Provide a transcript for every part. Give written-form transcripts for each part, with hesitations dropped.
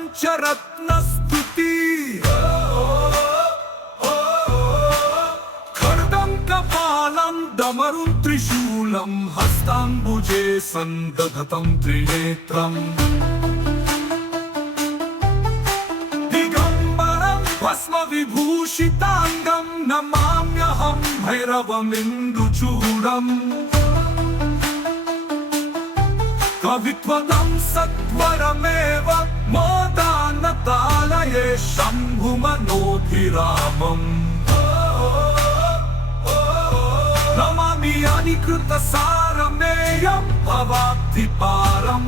पञ्चरत्नस्तुति खड्गं कपालं डमरुं त्रिशूलं हस्ताम्बुजे सन्दधतं त्रिनेत्रम् दिगम्बरं भस्मविभूषिताङ्गं नमाम्यहं भैरवमिन्दुचूडम् कवित्वदं सत्वरमेव मोदानतालये शम्भुमनोभिरामम् नमामि अनिकृतसारमेयं भवाब्धिपारं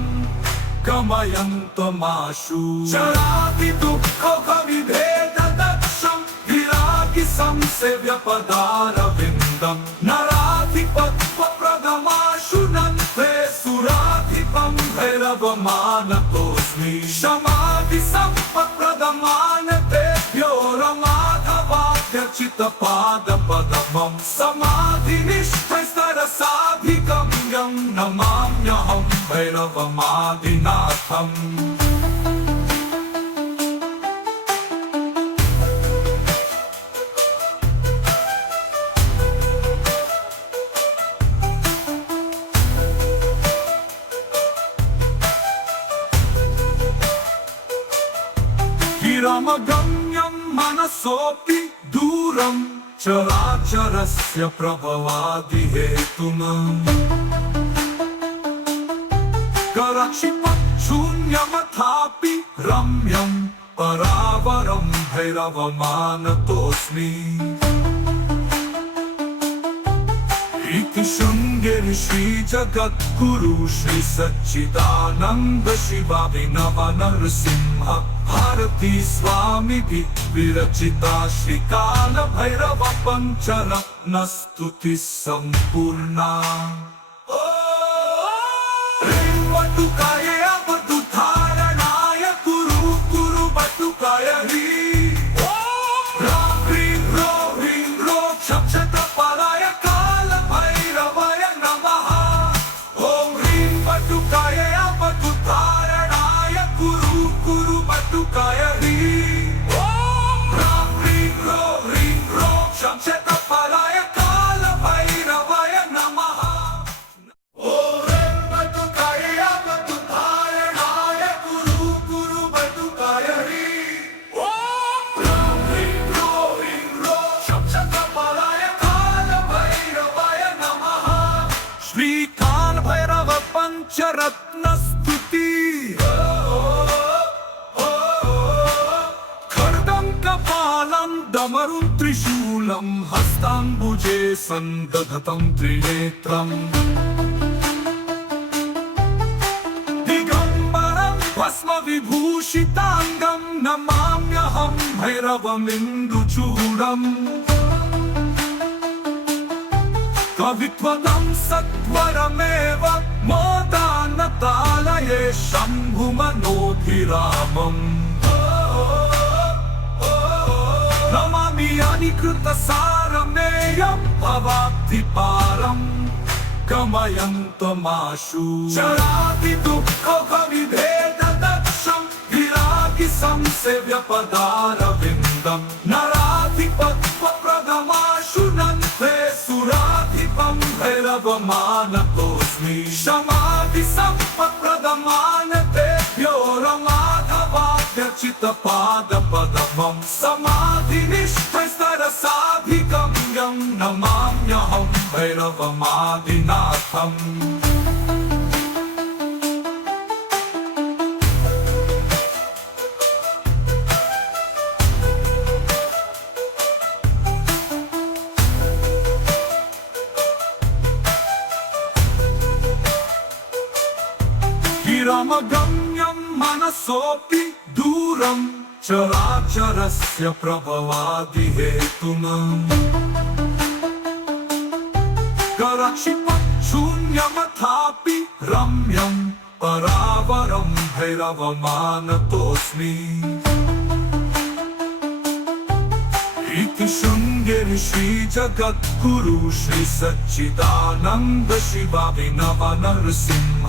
गमयन्तमाशु चरादिदुःखविभेददक्षं विरागि संसेव्यपदारविन्दं नराधिपत्वप्रदमाशु नन्ते सुराधिपं भैरवमानतोऽस्मि शमाधि सम्पत्प्रदमानतेभ्यो रमाधवाद्यर्चितपादपदमं समाधिनिष्ठैस्तरसाधिगम्यं नमाम्यहं भैरवमादिनाथम् विरमगम्यं मनसोऽपि दूरं चराचरस्य प्रभवादिहेतुनम् करक्षिपशून्यमथापि रम्यं परावरं भैरवमानतोऽस्मि इति शृङ्गेरि श्रीजगद्गुरु श्री सच्चिदानन्द शिवाभिनव नरसिंह भारती स्वामिभिः विरचिता श्रीकाल भैरव पञ्चरत्नस्तुतिः सम्पूर्णा वटुकाय अवधूतारणाय गुरु गुरु वटुकाय क्षक्षत्रपालाय कालभैरवाय नमः ॐ ह्रीं वटुकाय अवधूतारणाय गुरु गुरु वटुकाय क्षक्षत्रपालाय कालभैरवाय नमः श्रीकाल भैरव पञ्चरत्नस्तुति खड्गं कपालं डमरुं त्रिशूलं हस्ताम्बुजे सन्दधतं त्रिनेत्रम् दिगम्बरं भस्मविभूषिताङ्गं नमाम्यहं भैरवमिन्दुचूडम् कवित्वदं सत्वरमेव मोदानतालये शम्भुमनोभिरामम् नमामि अनिकृतसारमेयं भवाब्धिपारं गमयन्तमाशु चरादिदुःखविभेददक्षं विरागि संसेव्यपदारविन्दं नराधिपत्वप्रदमाशु नन्ते सुराधिपं भैरवमानतोऽस्मि शमाधि सम्पत्प्रदमानतेभ्यो रमाधवाद्यर्चितपादपदमं समाधिनिष्ठैस्तरसाधिगम्यं नमाम्यहं भैरवमादिनाथम् विरमगम्यं मनसोऽपि दूरं चराचरस्य प्रभवादिहेतुनम् करक्षिपशून्यमथापि रम्यं परावरं भैरवमानतोऽस्मि इति शृङ्गेरि श्रीजगद्गुरु श्री सच्चिदानन्द शिवाभिनव नरसिंह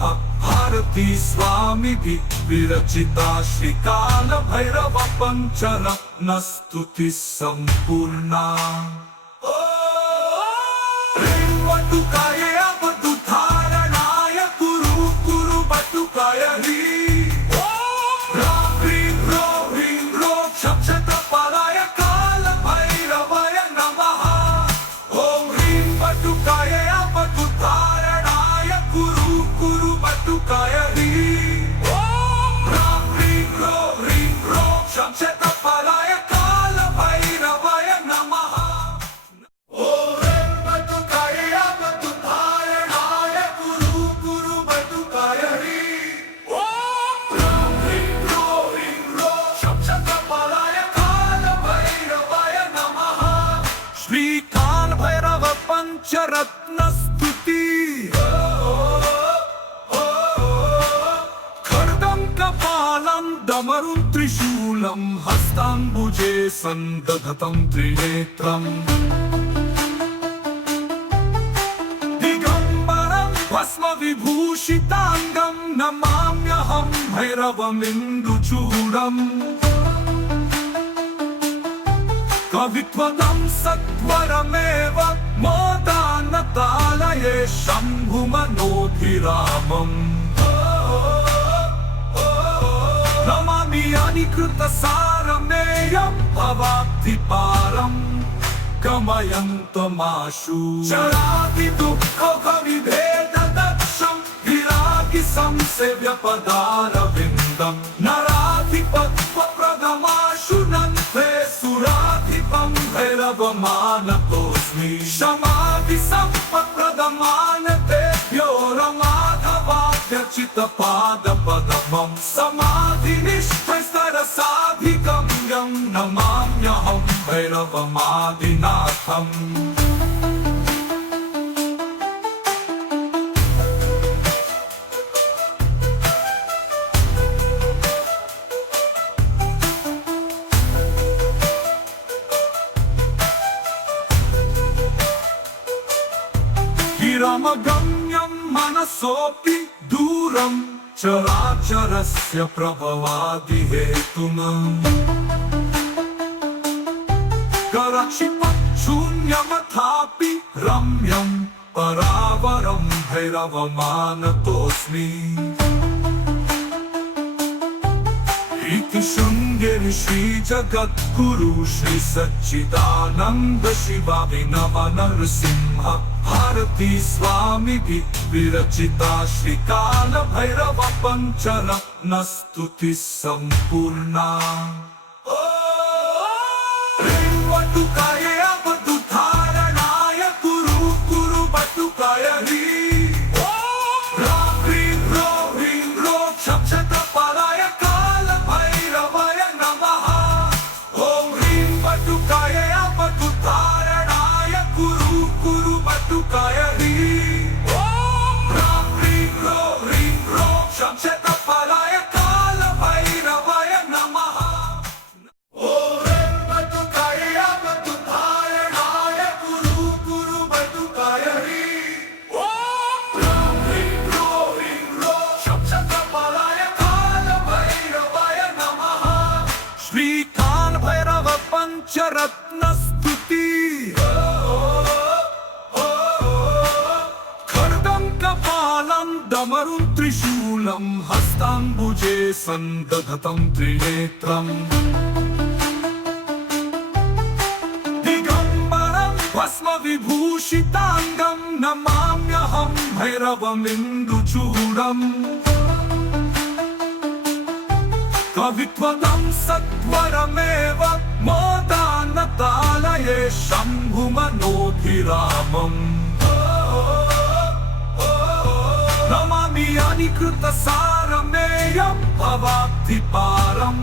भारती स्वामिभिः विरचिता श्रीकालभैरव पञ्चरत्नस्तुतिः सम्पूर्णा। ह्रीं अवधूतारणाय कुरु कुरु बटुकाय ह्रीं ह्रीं ह्रो क्षक्षतपालाय कालभैरवाय नमः। ॐ ह्रीं बटुकाय अवधूतारणाय कुरु कुरु बटुकाय ह्रीं ह्रीं ह्रो क्षक्षतपालाय कालभैरवाय नमः। श्रीकालभैरव पञ्चरत्नस्तुति। खड्गं कपालं डमरुं त्रिशूलं हस्ताम्बुजे सन्दधतं त्रिनेत्रम्। दिगम्बरं भस्मविभूषिताङ्गं नमाम्यहं भैरवमिन्दुचूडम्। कवित्वदं सत्वरमेव मोदानतालये शम्भुमनोभिरामम्। नमामि अनिकृतसारमेयं भवाब्धिपारं गमयन्तमाशु चरादिदुःखविभेददक्षं विरागिसंसेव्यपदारविन्दं। नराधिपत्वप्रदमाशु नन्थे सुराधिपं भैरवमानतोऽस्मि। समाधिसम्पत्प्रदमानतेभ्यो रमाधवाद्यर्चितपादपद्मं। समाधिनिष्ठैस्तरसाधिगम्यं नमाम्यहं भैरवमादिनाथम्। गिरमगम्यं मनसोऽपि दूरं चराचरस्य प्रभवादिहेतुनम्। करक्षिपशून्यमथापि रम्यं परावरं भैरवमानतोऽस्मि। इति शृङ्गेरि श्रीजगद्गुरु श्री सच्चिदानन्द शिवाभिनव नरसिंह भारती स्वामिभिः विरचिता श्रीकालभैरव पञ्चरत्नस्तुतिः सम्पूर्णा। ह्रीं बटुकाय अवधूतारणाय कुरु कुरु बटुकाय ह्रीं ह्रीं ह्रो क्षक्षतपालाय कालभैरवाय नमः। ॐ ह्रीं बटुकाय अवधूतारणाय कुरु कुरु बटुकाय ह्रीं ह्रीं क्षक्षतपालाय कालभैरवाय नमः। ॐ ह्रीं बटुकाय अवधूतारणाय कुरु कुरु बटुकाय ह्रीं ह्रीं क्षक्षतपालाय कालभैरवाय नमः। श्रीकालभैरव पञ्चरत्नस्तुति। खड्गं कपालं डमरुं त्रिशूलं हस्ताम्बुजे सन्दधतं त्रिनेत्रम्। दिगम्बरं भस्मविभूषिताङ्गं नमाम्यहं भैरवमिन्दुचूडम्। कवित्वदं सत्वरमेव मोदानतालये शम्भुमनोभिरामम्। नमामि अनिकृतसारमेयं भवाब्धिपारं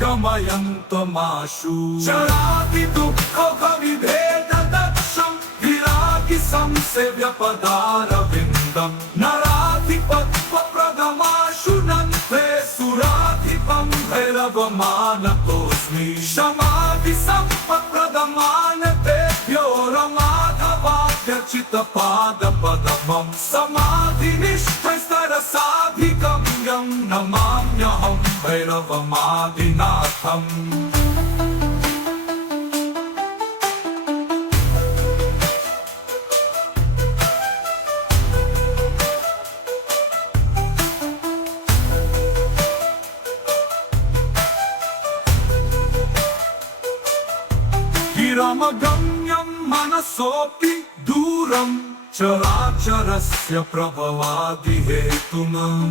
गमयन्तमाशु चरादिदुःखविभेददक्षं विरागिसंसेव्यपदारविन्दं। नराधिपत्वप्रदमाशु नन्थे सुराधिपं भैरवमानतोऽस्मि। समाधिसम्पत्प्रदमानतेभ्यो रमाधवाद्यर्चितपादपद्मं। समाधिनिष्ठैस्तरसाधि नमाम्यहं भैरवमादिनाथम् गिरमगम्यं मनसोऽपि दूरं चराचरस्य प्रभवादिहेतुनम्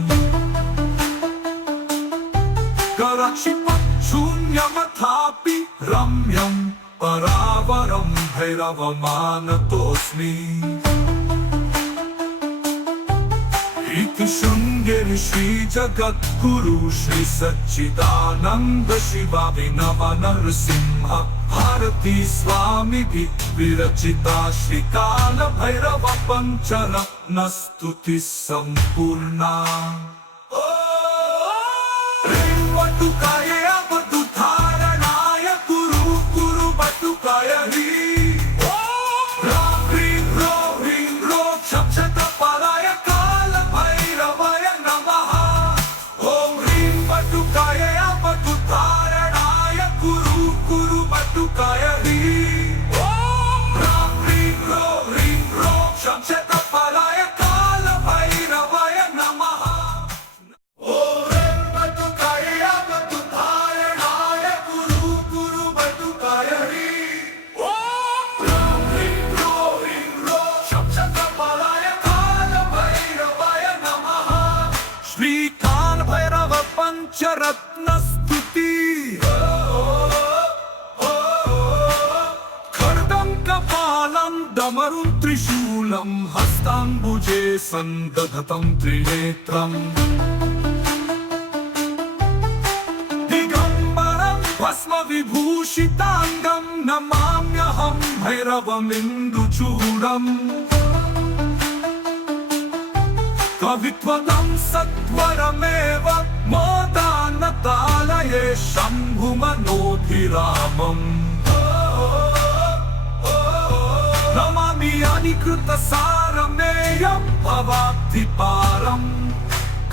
करक्षिपशून्यमथापि रम्यं परावरं भैरवमानतोऽस्मि इति शृङ्गेरि श्रीजगद्गुरु श्री सच्चिदानन्द शिवाभिनव नरसिंह भारती स्वामिभिः विरचिता श्रीकाल भैरव पञ्चरत्न स्तुतिः सम्पूर्णा। वटुकाय अवधूतारणाय गुरु गुरु वटुकाय ह्रीं ह्रां ह्रीं ह्रो क्षक्षत्रपालाय काल भैरवाय नमः। ॐ ह्रीं वटुकाय अवधूतारणाय गुरु गुरु वटुकाय ह्रीं ह्रां ह्रीं ह्रो क्षक्षत्रपालाय काल भैरवाय नमः। श्रीकाल भैरव पंचरत्न स्तुति। खड्गं कपालं डमरुं त्रिशूलं हस्ताम्बुजे सन्दधतं त्रिनेत्रम् दिगम्बरं भस्मविभूषिताङ्गं नमाम्यहं भैरवमिन्दुचूडम् कवित्वदं सत्वरमेव मोदानतालये शम्भुमनोभिरामम् नमामि अनिकृतसारमेयं भवाब्धिपारम्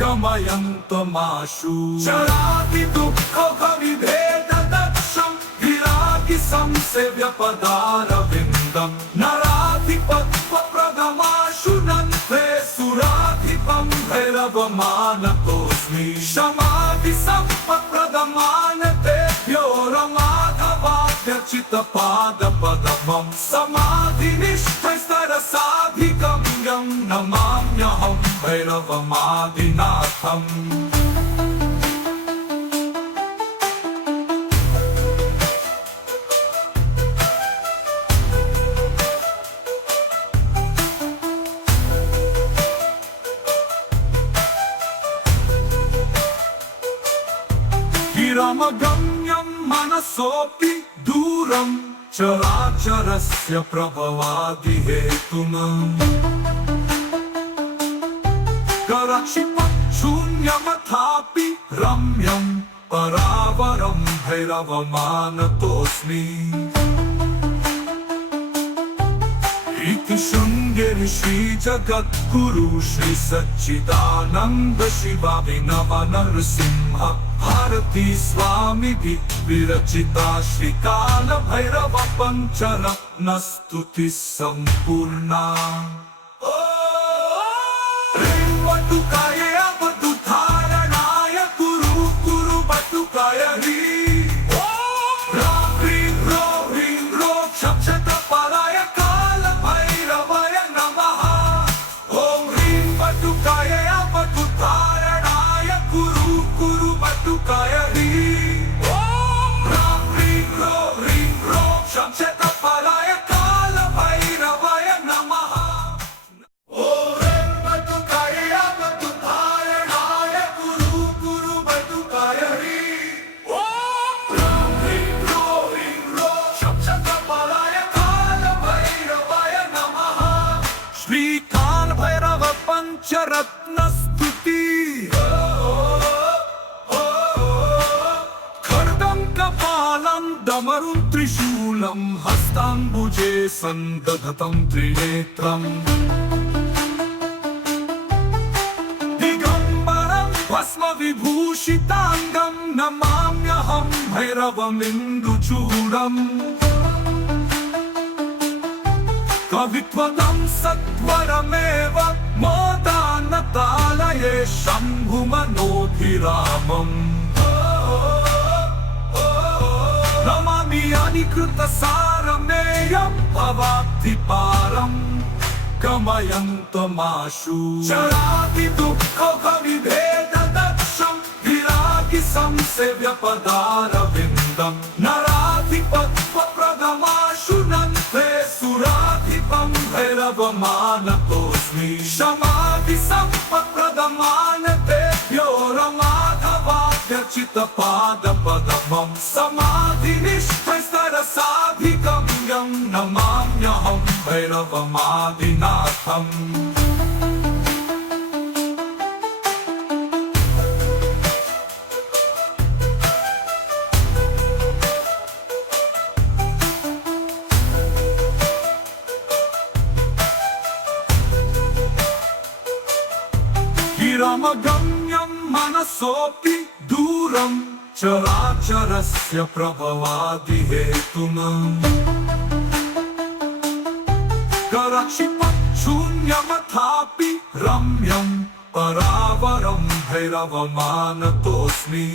गमयन्तमाशु चरादिदुःखविभेददक्षं विरागिसंसेव्यपदारविन्दं नराधिपत्वप्रदमाशु नन्ते सुराधिपं भैरवमानतोऽस्मि क्षमाधिसम्पत्प्रदमानतेभ्यो रमाधवाभ्यर्चितपादपदमं समाधिनिष्ठैस्तरसाधिगम्यं नमाम्यहं भैरवमादिनाथम्। गिरमगम्यं मनसोऽपि दूरं चराचरस्य प्रभवादिहेतुनम् करक्षिपशून्यमथापि रम्यं परावरं भैरवमानतोऽस्मि इति शृङ्गेरि श्रीजगद्गुरु श्री सच्चिदानन्द शिवाभिनव नरसिंह भारती स्वामिभिः विरचिता श्रीकाल भैरव पञ्चरत्न स्तुतिः सम्पूर्णा। वटुकाय अवधूतारणाय गुरु गुरु वटुकाय ह्रीं ह्रां ह्रीं ह्रो क्षक्षत्रपालाय काल भैरवाय नमः। ॐ ह्रीं वटुकाय अवधूतारणाय गुरु गुरु वटुकाय ह्रीं ह्रां ह्रीं ह्रो क्षक्षत्रपालाय काल भैरवाय नमः। श्रीकाल भैरव पंचरत्न स्तुति। खड्गं कपालं डमरुं त्रिशूलं हस्ताम्बुजे सन्दधतं त्रिनेत्रम् दिगम्बरं भस्म भस्मविभूषिताङ्गं नमाम्यहं भैरवमिन्दुचूडम् कवित्वदं सत्वरमेव मोदानतालये शम्भुमनोभिरामम् नमामि अनिकृतसारमेयं भवाब्धिपारम् गमयन्तमाशु चरादिदुःखविभेददक्षं विरागि संसेव्यपदारविन्दं नराधिपत्वप्रदमाशु नन्ते सुराधिपं भैरवमानतोऽस्मि शमाधिसम्पत्प्रदमानतेभ्यो रमाधवाद्यचितपादपदमं समाधिनिष्ठैस्तरसाधिगम्यं नमाम्यहं भैरवमादिनाथम् गिरमगम्यं मनसोऽपि दूरं चराचरस्य प्रभवादिहेतुनम् करक्षिपच्छून्यमथापि रम्यं परावरं भैरवमानतोऽस्मि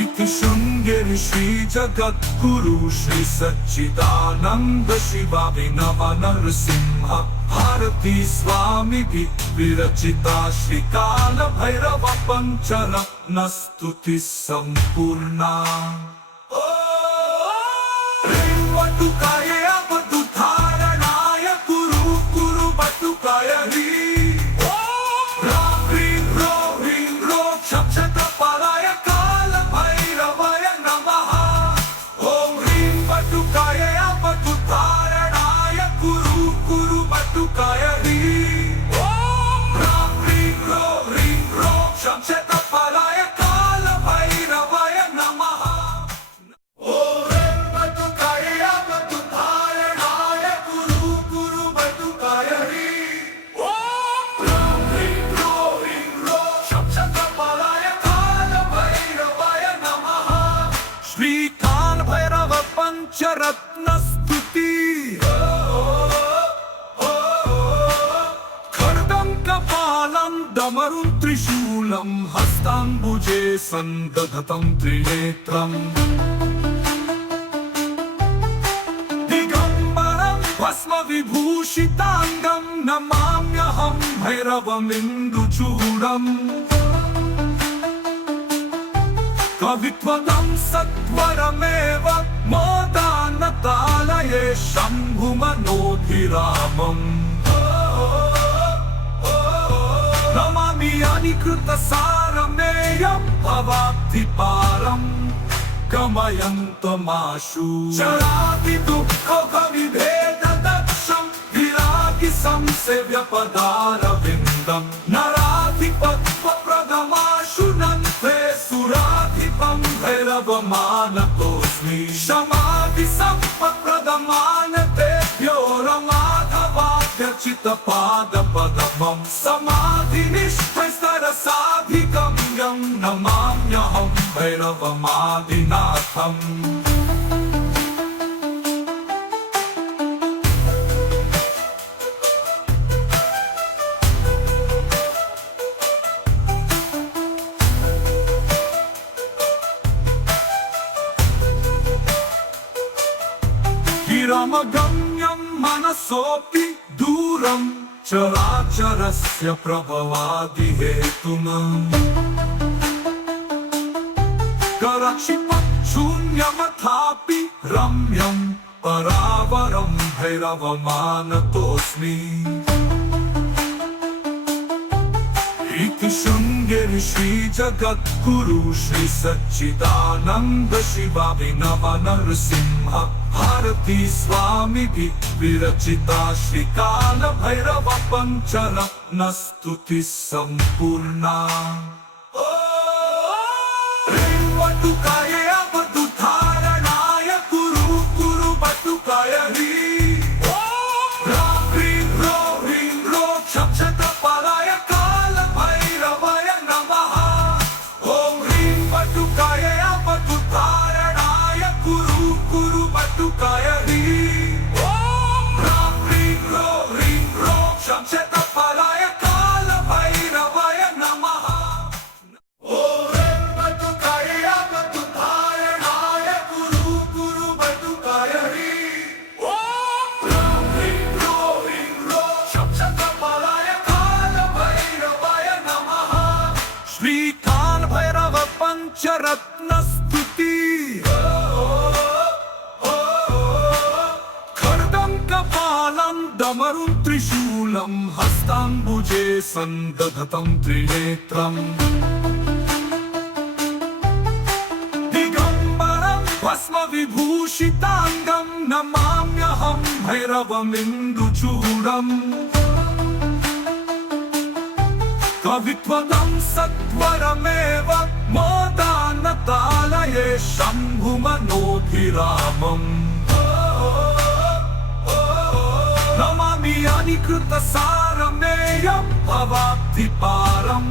इति शृङ्गेरि श्रीजगद्गुरु श्री सच्चिदानन्द शिवाभिनव नरसिंह भारती स्वामिभिः विरचिता श्रीकाल भैरव पञ्चरत्नस्तुतिः सम्पूर्णा वटुकाय अवधूतारणाय कुरु कुरु वटुकाय ह्रीं ह्रीं क्षक्षत्रपालाय कालभैरवाय नमः ॐ ह्रीं वटुकाय अवधूतारणाय कुरु कुरु वटुकाय ह्रीं क्षक्षत्रपालाय कालभैरवाय नमः श्रीकाल भैरव पंचरत्नस्तुति खड्गं कपालं डमरुं त्रिशूलं हस्ताम्बुजे सन्दधतं त्रिनेत्रम् दिगम्बरं भस्मविभूषिताङ्गं नमाम्यहं भैरवमिन्दुचूडम् कवित्वदं सत्वरमेव मोदानतालये शम्भुमनोभिरामम् नमामि अनिकृतसारमेयं भवाब्धिपारम् गमयन्तमाशु चरादिदुःखविभेददक्षं विरागि संसेव्यपदारविन्दं नराधिपत्वप्रदमाशु नन्ते सुराधिपं भैरवमानतोऽस्मि शमाधिसम्पत्प्रदमानतेभ्यो रमाधवाद्यचितपादपदमं समाधिनिष्ठैस्तरसाधिगम्यं नमाम्यहं भैरवमादिनाथम् गिरमगम्यं मनसोऽपि दूरं चराचरस्य प्रभवादिहेतुनम् करक्षिपच्छून्यमथापि रम्यं परावरं भैरवमानतोऽस्मि इति शृङ्गेरि श्रीजगद्गुरु श्री सच्चिदानन्द शिवाभिनव नरसिंह भारती स्वामिभिः विरचिता श्रीकाल भैरव पञ्चरत्नस्तुतिः सम्पूर्णा वटुकाय अवधूतारणाय कुरु कुरु वटुकाय ह्रीं ह्रीं क्षक्षत्रपालाय काल पञ्चरत्नस्तुति खड्गं कपालं डमरुं त्रिशूलं हस्ताम्बुजे सन्दधतं त्रिनेत्रम् दिगम्बरं भस्मविभूषिताङ्गं नमाम्यहं भैरवमिन्दुचूडम् कवित्वदं सत्वरमेव मोदानतालये शम्भुमनोभिरामम् नमामि अनिकृतसारमेयं भवाब्धिपारम्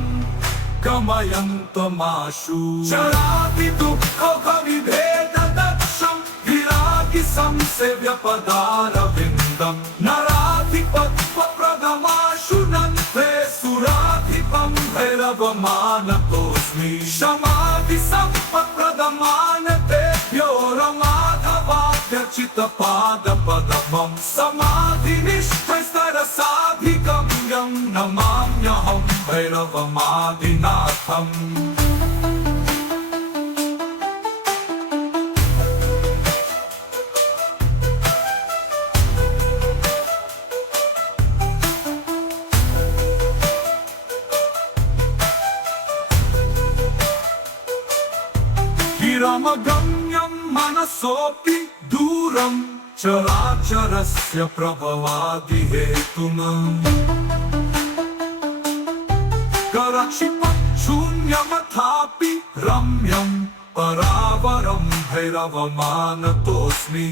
गमयन्तमाशु चरादिदुःखविभेददक्षं विरागिसंसेव्यपदारविन्दं नराधिपत्वप्रदमाशु नन्ते सुराधिपं भैरवमानतोऽस्मि शमाधिसम्पत्प्रदमानतेभ्यो रमाधवाभ्यर्चितपादपदमं समाधिनिष्ठस्तरसाधिगम्यं नमाम्यहं भैरवमादिनाथम् गिरमगम्यं मनसोऽपि दूरं चराचरस्य प्रभवादिहेतुनम् करक्षिपशून्यमथापि रम्यं परावरं भैरवमानतोऽस्मि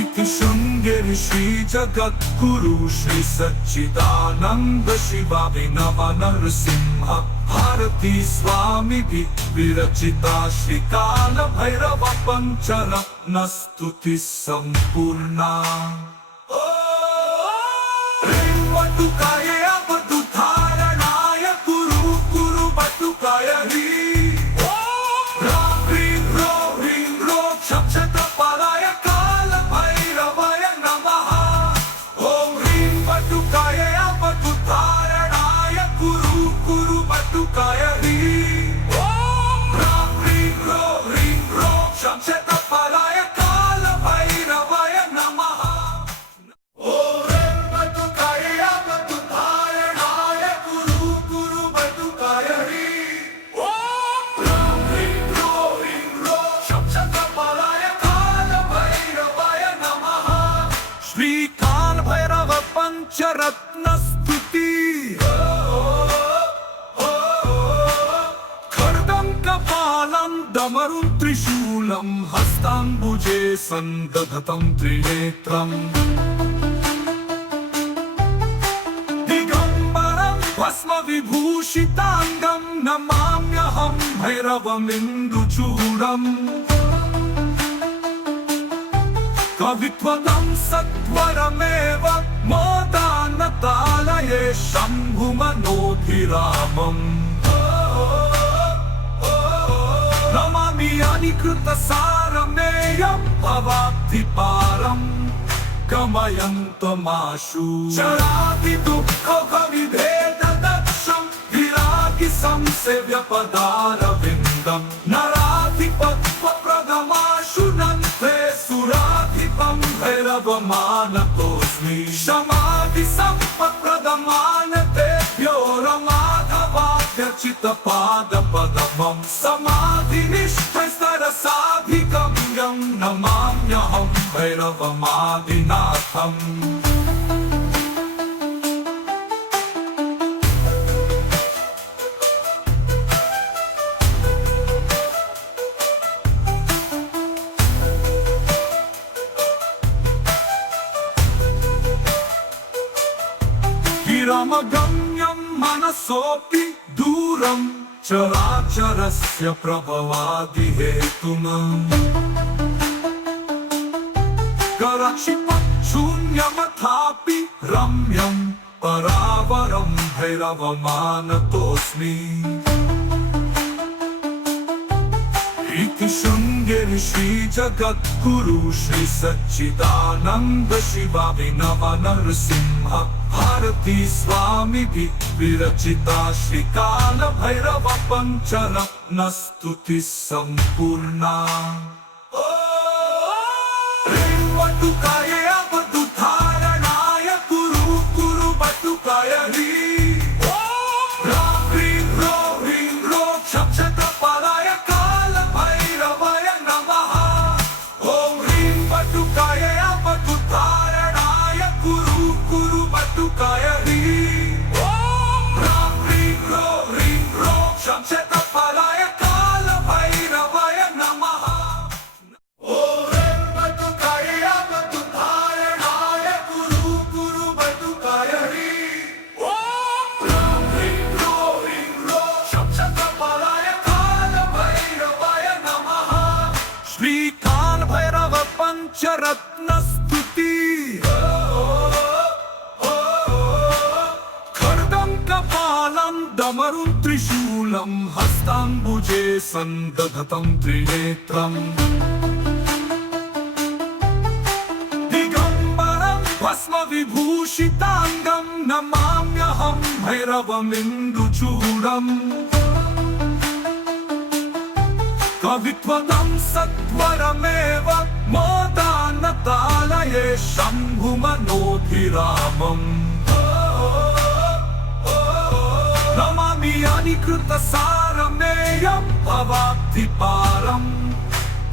इति शृङ्गेरि श्रीजगद्गुरु श्री सच्चिदानन्द शिवाभिनव नरसिंह भारती स्वामिभिः विरचिता श्रीकाल भैरव पञ्चरत्नस्तुतिः सम्पूर्णा ह्रीं अवधूतारणाय कुरु बटुकाय ह्रीं ह्रीं ह्रो क्षपक्षतपराय कालभैरवाय नमः ॐ ह्रीं बटुकाय अवधूतारणाय कुरु बटुकाय ह्रीं ह्रीं ह्रो क्षपक्षतपराय कालभैरवाय नमः श्रीकाल भैरव पञ्चरत्नस्तुति खड्गं कपालं डमरुं त्रिशूलं हस्ताम्बुजे सन्दधतं त्रिनेत्रम् दिगम्बरं भस्मविभूषिताङ्गं नमाम्यहं भैरवमिन्दुचूडम् कवित्वदं सत्वरमेव मोदानतालये शम्भुमनोभिरामम् नमामि अनिकृतसारमेयं भवाब्धिपारम् गमयन्तमाशु चरादिदुःखविभेददक्षं विरागिसंसेव्यपदारविन्दं नराधिपत्वप्रदमाशु नन्ते सुराधिपं भैरवमानतोऽस्मि समाधिसम्पत्प्रदमानतेभ्यो रमाधवाभ्यर्चितपादपदमं समाधिनिष्ठस्तरसाधिगम्यं नमाम्यहं भैरवमादिनाथम् गिरमगम्यं मनसोऽपि दूरं चराचरस्य प्रभवादिहेतुनम् करक्षिपशून्यमथापि रम्यं परावरं भैरवमानतोऽस्मि इति शृंगेरी श्री जगद्गुरु श्री सच्चिदानंद शिवाभिनव नरसिंह भारती स्वामी विरचिता श्री काल भैरव पंचरत्न स्तुति संपूर्णा। वटुकाय अवधूतारणाय गुरु गुरु वटुकाय ह्री राम ह्रीं ह्रो क्षक्षत्रपालाय काल भैरवाय नमः। ओम ह्रीं वटुकाय अवधूतारणाय गुरु गुरु वटुकाय ह्री राम ह्रीं ह्रो क्षक्षत्रपालाय काल भैरवाय नमः। पंचरत्न स्तुति खड्गं कपालं डमरुं त्रिशूलं हस्ताम्बुजे सन्दधतं त्रिनेत्रम् दिगम्बरं भस्मविभूषिताङ्गं नमाम्यहं भैरवमिन्दुचूडम् कवित्वदं सत्वरमेव मोदानतालये शम्भुमनोभिरामम् नमामि अनिकृतसारमेयं भवाब्धिपारं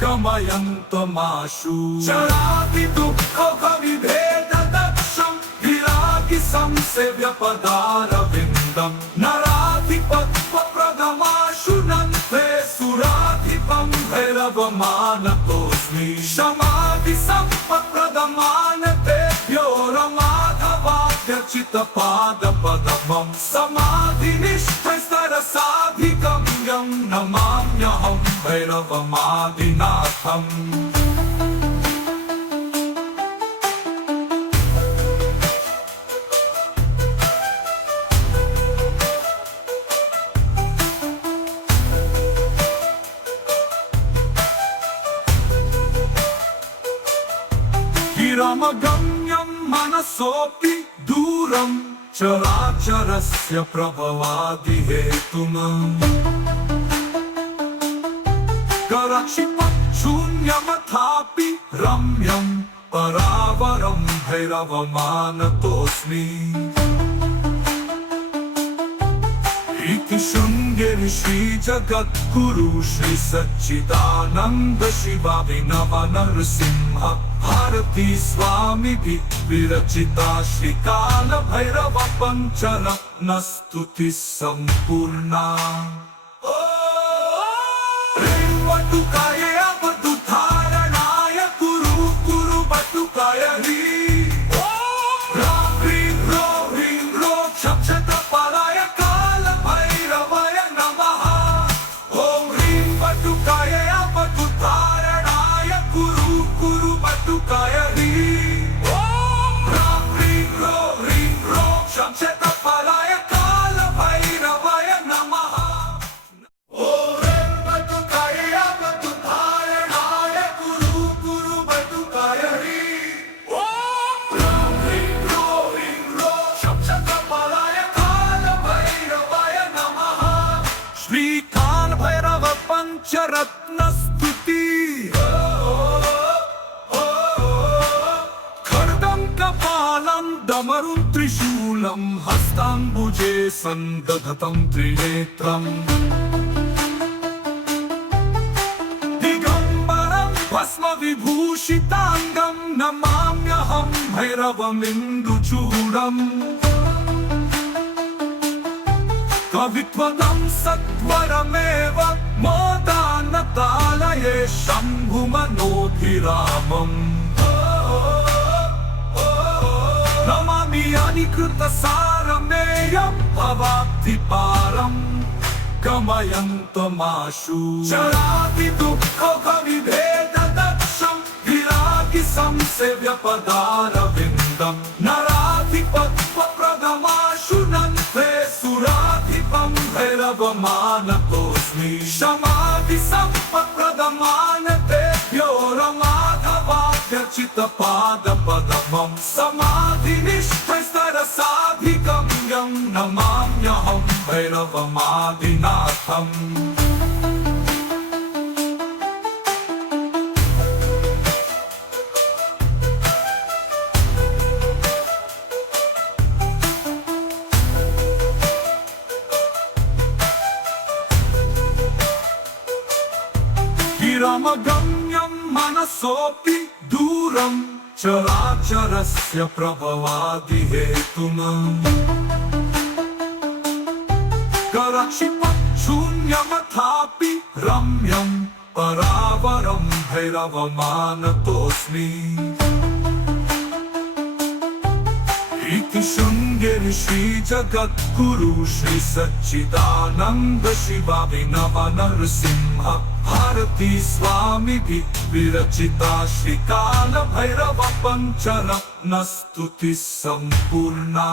गमयन्तमाशु चरादिदुःखविभेददक्षं विरागि संसेव्यपदारविन्दं नराधिपत्वप्रदमाशु नन्ते सुराधिपं भैरवमानतोऽस्मि शमाधि सम्पत्प्रदमानतेभ्यो रमाधवाद्यचितपादपदमं समाधिनिष्ठस्तरसाधिगम्यं नमाम्यहं भैरवमादिनाथम्। गिरमगम्यं मनसोऽपि दूरं चराचरस्य प्रभवादिहेतुमम् करक्षिपशून्यमथापि रम्यं परावरं भैरवमानतोऽस्मि। इति शृंगेरी श्री जगद्गुरु श्री सच्चिदानंद शिवाभिनव नरसिंह भारती स्वामी विरचिता श्री काल भैरव पंचरत्न स्तुति संपूर्णा। वटुकाय अवधूतारणाय गुरु गुरु वटुकाय ह्री राम ह्रीं ह्रो क्षक्षत्रपालाय काल भैरवाय नमः। ओम ह्रीं वटुकाय अवधूतारणाय गुरु गुरु वटुकाय ह्री राम ह्रीं ह्रो क्षक्षत्रपालाय काल भैरवाय नमः। पंचरत्न स्तुति खड्गं कपालं डमरुं त्रिशूलं हस्ताम्बुजे सन्दधतं त्रिनेत्रम् दिगम्बरं भस्मविभूषिताङ्गं नमाम्यहं भैरवमिन्दुचूडम् कवित्वदं सत्वरमेव मोदानतालये शम्भुमनोभिरामम् नमामि अनिकृतसारमेयं भवाब्धिपारं गमयन्तमाशु चरादिदुःखविभेददक्षं विरागि संसेव्यपदारविन्दं नराधिपत्वप्रदमाशु नन्ते सुराधिपं भैरवमानतोऽस्मि शमाधि सम्पत्प्रदमानतेभ्यो हस्तपादपद्मं समाधिनिष्ठस्तरसाधिगम्यं नमाम्यहं भैरवमादिनाथम् विरमगम्यं मनसोऽपि दूरं चराचरस्य प्रभवादिहेतुनम् करक्षिपशून्यमथापि रम्यं परावरं भैरवमानतोऽस्मि इति शृङ्गेरि श्रीजगद्गुरु श्री सच्चिदानन्द शिवाभिनव नरसिंह भारती स्वामिभिः विरचिता श्रीकाल भैरव पञ्चरत्न स्तुतिः सम्पूर्णा।